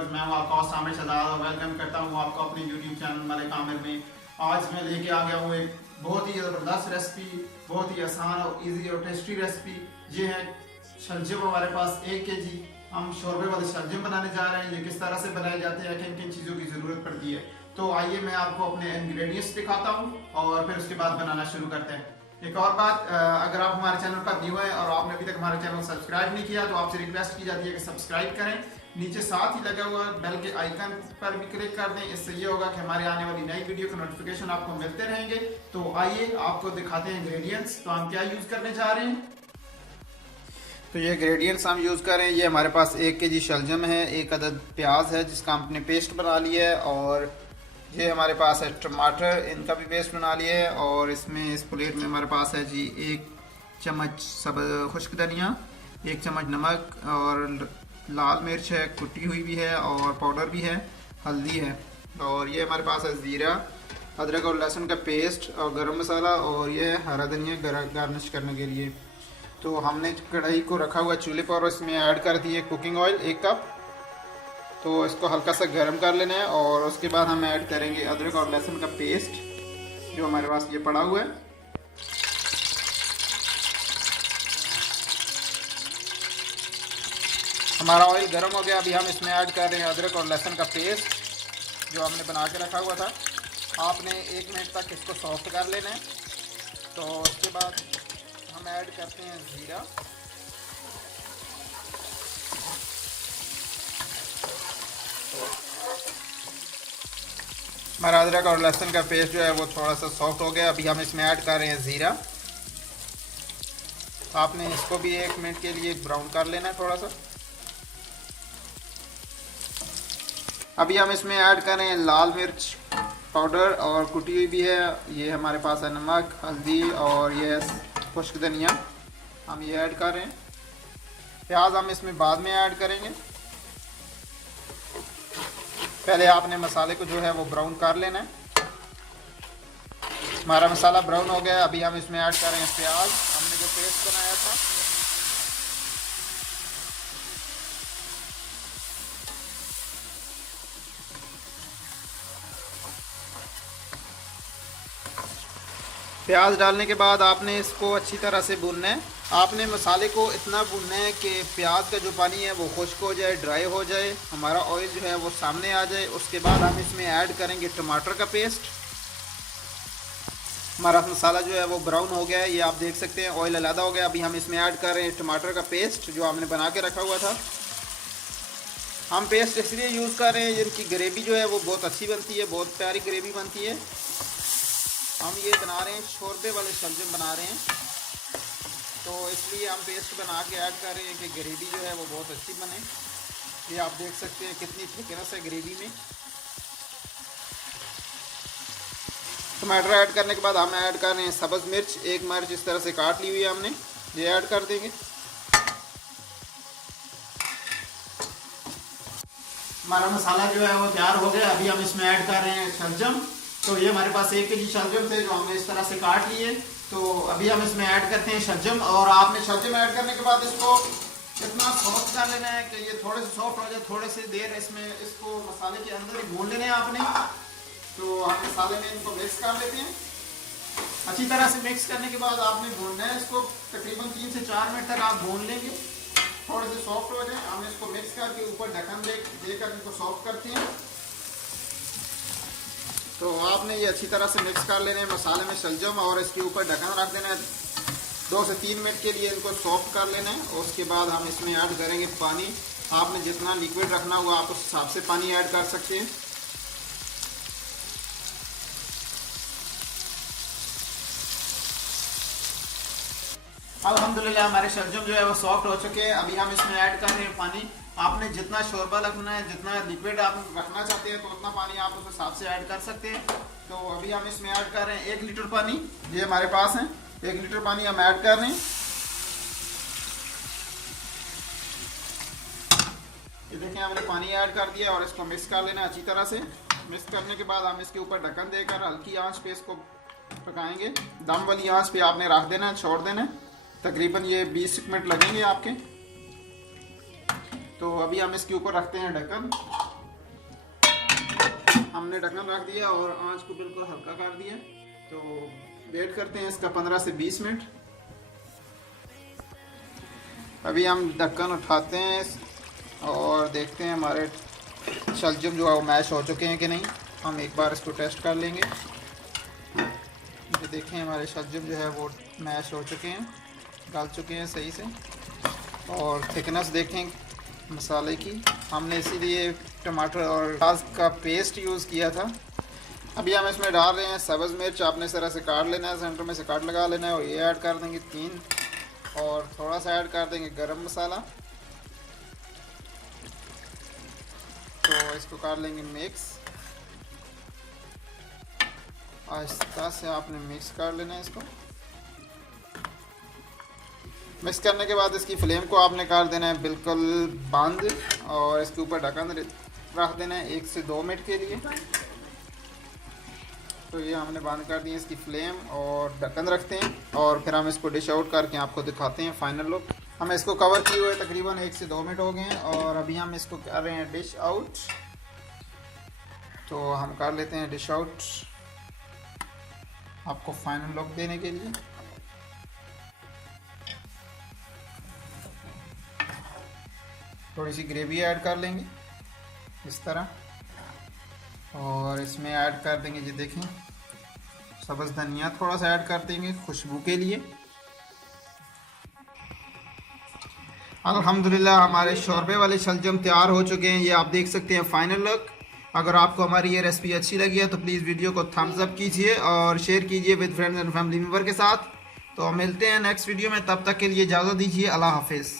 Viewers, मैं हूं आपका सामने शहजाद और वेलकम करता हूं आपको अपने यूट्यूब चैनल मलिक आमिर में। आज मैं लेके आ गया हूं एक बहुत ही ज़बरदस्त रेसिपी, बहुत ही आसान और इजी और टेस्टी रेसिपी। ये है शलजम हमारे पास 1 kg। हम शोरबे वाले शलजम बनाने जा रहे हैं। ये किस तरह से बनाए जाते हैं, किन किन चीज़ों की ज़रूरत पड़ती है, तो आइए मैं आपको अपने इंग्रेडिएंट्स दिखाता हूँ और फिर उसके बाद बनाना शुरू करते हैं। एक और बात, अगर आप हमारे चैनल पर न्यू हैं और आपने अभी तक हमारे चैनल सब्सक्राइब नहीं किया तो आपसे रिक्वेस्ट की जाती है कि सब्सक्राइब करें। नीचे साथ ही लगा हुआ बेल के आइकन पर भी क्लिक कर दें। इससे ये होगा कि हमारे आने वाली नई वीडियो के नोटिफिकेशन आपको मिलते रहेंगे। तो आइए आपको दिखाते हैं इंग्रेडिएंट्स। तो हम क्या यूज़ करने जा रहे हैं, तो ये इंग्रेडिएंट्स हम यूज़ करें। ये हमारे पास 1 kg शलजम है, 1 अदद प्याज है जिसका हमने पेस्ट बना लिया है, और ये हमारे पास है टमाटर, इनका भी पेस्ट बना लिया है। और इसमें इस प्लेट में हमारे पास है जी 1 चम्मच सब खुश्क धनिया, 1 चम्मच नमक, और लाल मिर्च है, कुटी हुई भी है, और पाउडर भी है, हल्दी है, और ये हमारे पास है ज़ीरा, अदरक और लहसुन का पेस्ट, और गरम मसाला, और ये है हरा धनिया गार्निश करने के लिए। तो हमने कढ़ाई को रखा हुआ चूल्हे पर और इसमें ऐड कर दिए कुकिंग ऑयल 1 कप। तो इसको हल्का सा गर्म कर लेना है, और उसके बाद हम ऐड करेंगे अदरक और लहसुन का पेस्ट जो हमारे पास ये पड़ा हुआ है। हमारा ऑयल गर्म हो गया। अभी हम इसमें ऐड कर रहे हैं अदरक और लहसुन का पेस्ट जो हमने बना के रखा हुआ था। आपने 1 मिनट तक इसको सॉफ्ट कर लेना है। तो उसके बाद हम ऐड करते हैं ज़ीरा, हमारा अदरक और लहसुन का पेस्ट जो है वो थोड़ा सा सॉफ्ट हो गया। अभी हम इसमें ऐड कर रहे हैं ज़ीरा। आपने इसको भी 1 मिनट के लिए ब्राउन कर लेना है थोड़ा सा। अभी हम इसमें ऐड कर रहे हैं लाल मिर्च पाउडर और कुटी हुई भी है। ये हमारे पास है नमक, हल्दी, और ये खुश्क धनिया हम ये ऐड कर रहे हैं। प्याज हम इसमें बाद में ऐड करेंगे। पहले आपने मसाले को जो है वो ब्राउन कर लेना है। हमारा मसाला ब्राउन हो गया। अभी हम इसमें ऐड कर रहे हैं प्याज, हमने जो पेस्ट बनाया था। प्याज डालने के बाद आपने इसको अच्छी तरह से भूनना है। आपने मसाले को इतना भूनना है कि प्याज का जो पानी है वो खुश्क हो जाए, ड्राई हो जाए, हमारा ऑयल जो है वो सामने आ जाए। उसके बाद हम इसमें ऐड करेंगे टमाटर का पेस्ट। हमारा मसाला जो है वो ब्राउन हो गया है, ये आप देख सकते हैं, ऑयल अलग हो गया। अभी हम इसमें ऐड कर रहे हैं टमाटर का पेस्ट जो हमने बना के रखा हुआ था। हम पेस्ट इसलिए यूज़ कर रहे हैं, इनकी ग्रेवी जो है वो बहुत अच्छी बनती है, बहुत प्यारी ग्रेवी बनती है। हम ये बना रहे हैं शोरबे वाले शलजम बना रहे हैं, तो इसलिए हम पेस्ट बना के ऐड कर रहे हैं कि ग्रेवी जो है वो बहुत अच्छी बने। ये आप देख सकते हैं कितनी थिकनेस है ग्रेवी में। टमाटर ऐड करने के बाद हम ऐड कर रहे हैं सब्ज़ मिर्च, 1 मिर्च इस तरह से काट ली हुई है हमने, ये ऐड कर देंगे। हमारा मसाला जो है वो तैयार हो गया। अभी हम इसमें ऐड कर रहे हैं शलजम। तो ये हमारे पास 1 kg शलजम थे जो हमने इस तरह से काट लिए। तो अभी हम इसमें ऐड करते हैं शलजम, और आपने शलजम ऐड करने के बाद इसको इतना सॉफ्ट कर लेना है कि ये थोड़े से सॉफ्ट हो जाए। थोड़े से देर इसमें इसको मसाले के अंदर ही भून लेने हैं आपने। तो हम मसाले में इनको मिक्स कर लेते हैं। अच्छी तरह से मिक्स करने के बाद आपने भूनना है इसको, तकरीबन 3 से 4 मिनट तक आप भून लेंगे, थोड़े से सॉफ्ट हो जाए। हम इसको मिक्स करके ऊपर ढक्कन देकर इनको सॉफ्ट करते हैं। तो आपने ये अच्छी तरह से मिक्स कर लेने मसाले में शलजम, और इसके ऊपर ढक्कन रख देना है। 2 से 3 मिनट के लिए इनको सॉफ्ट कर लेना है। और उसके बाद हम इसमें ऐड करेंगे पानी। आपने जितना लिक्विड रखना हुआ आप उस हिसाब से पानी ऐड कर सकते हैं। अल्हम्दुलिल्लाह हमारे शलजम जो है वो सॉफ्ट हो चुके हैं। अभी हम इसमें ऐड कर रहे हैं पानी। आपने जितना शोरबा रखना है, जितना लिक्विड आप रखना चाहते हैं, तो उतना पानी आप उस हिसाब से ऐड कर सकते हैं। तो अभी हम इसमें ऐड कर रहे हैं 1 लीटर पानी, ये हमारे पास है 1 लीटर पानी हम ऐड कर रहे हैं। ये देखें हमने पानी ऐड कर दिया, और इसको मिक्स कर लेना अच्छी तरह से। मिक्स करने के बाद हम इसके ऊपर ढक्कन देकर हल्की आंच पे इसको पकाएंगे। दम वाली आंच पे आपने रख देना है, छोड़ देना है। तकरीबन ये 20 मिनट लगेंगे आपके। तो अभी हम इसके ऊपर रखते हैं ढक्कन। हमने ढक्कन रख दिया और आंच को बिल्कुल हल्का कर दिया। तो वेट करते हैं इसका 15 से 20 मिनट। अभी हम ढक्कन उठाते हैं और देखते हैं हमारे शलजम जो है वो मैश हो चुके हैं कि नहीं। हम एक बार इसको टेस्ट कर लेंगे। ये देखें हमारे शलजम जो है वो मैश हो चुके हैं, गल चुके हैं सही से। और थिकनेस देखें मसाले की, हमने इसीलिए टमाटर और प्याज का पेस्ट यूज़ किया था। अभी हम इसमें डाल रहे हैं सब्ज़ मिर्च। आपने इस तरह से काट लेना है, सेंटर में से काट लगा लेना है। और ये ऐड कर देंगे 3 और थोड़ा सा ऐड कर देंगे गरम मसाला। तो इसको कर लेंगे मिक्स। आहिस्ता से आपने मिक्स कर लेना है इसको। मिक्स करने के बाद इसकी फ्लेम को आपने कर देना है बिल्कुल बंद और इसके ऊपर ढक्कन रख देना है 1 से 2 मिनट के लिए। तो ये हमने बंद कर दी है इसकी फ्लेम और ढक्कन रखते हैं और फिर हम इसको डिश आउट करके आपको दिखाते हैं फाइनल लुक। हम इसको कवर किए हुए तकरीबन 1 से 2 मिनट हो गए हैं और अभी हम इसको कर रहे हैं डिश आउट। तो हम कर लेते हैं डिश आउट आपको फाइनल लुक देने के लिए। थोड़ी सी ग्रेवी ऐड कर लेंगे इस तरह और इसमें ऐड कर देंगे, ये देखें सब्ज़ धनिया थोड़ा सा ऐड कर देंगे खुशबू के लिए। अल्हम्दुलिल्लाह हमारे शोरबे वाले शलजम तैयार हो चुके हैं। ये आप देख सकते हैं फाइनल लुक। अगर आपको हमारी ये रेसिपी अच्छी लगी है तो प्लीज़ वीडियो को थम्स अप कीजिए और शेयर कीजिए with friends and family member के साथ। तो मिलते हैं नेक्स्ट वीडियो में, तब तक के लिए इजाज़त दीजिए। अल्लाह हाफिज़।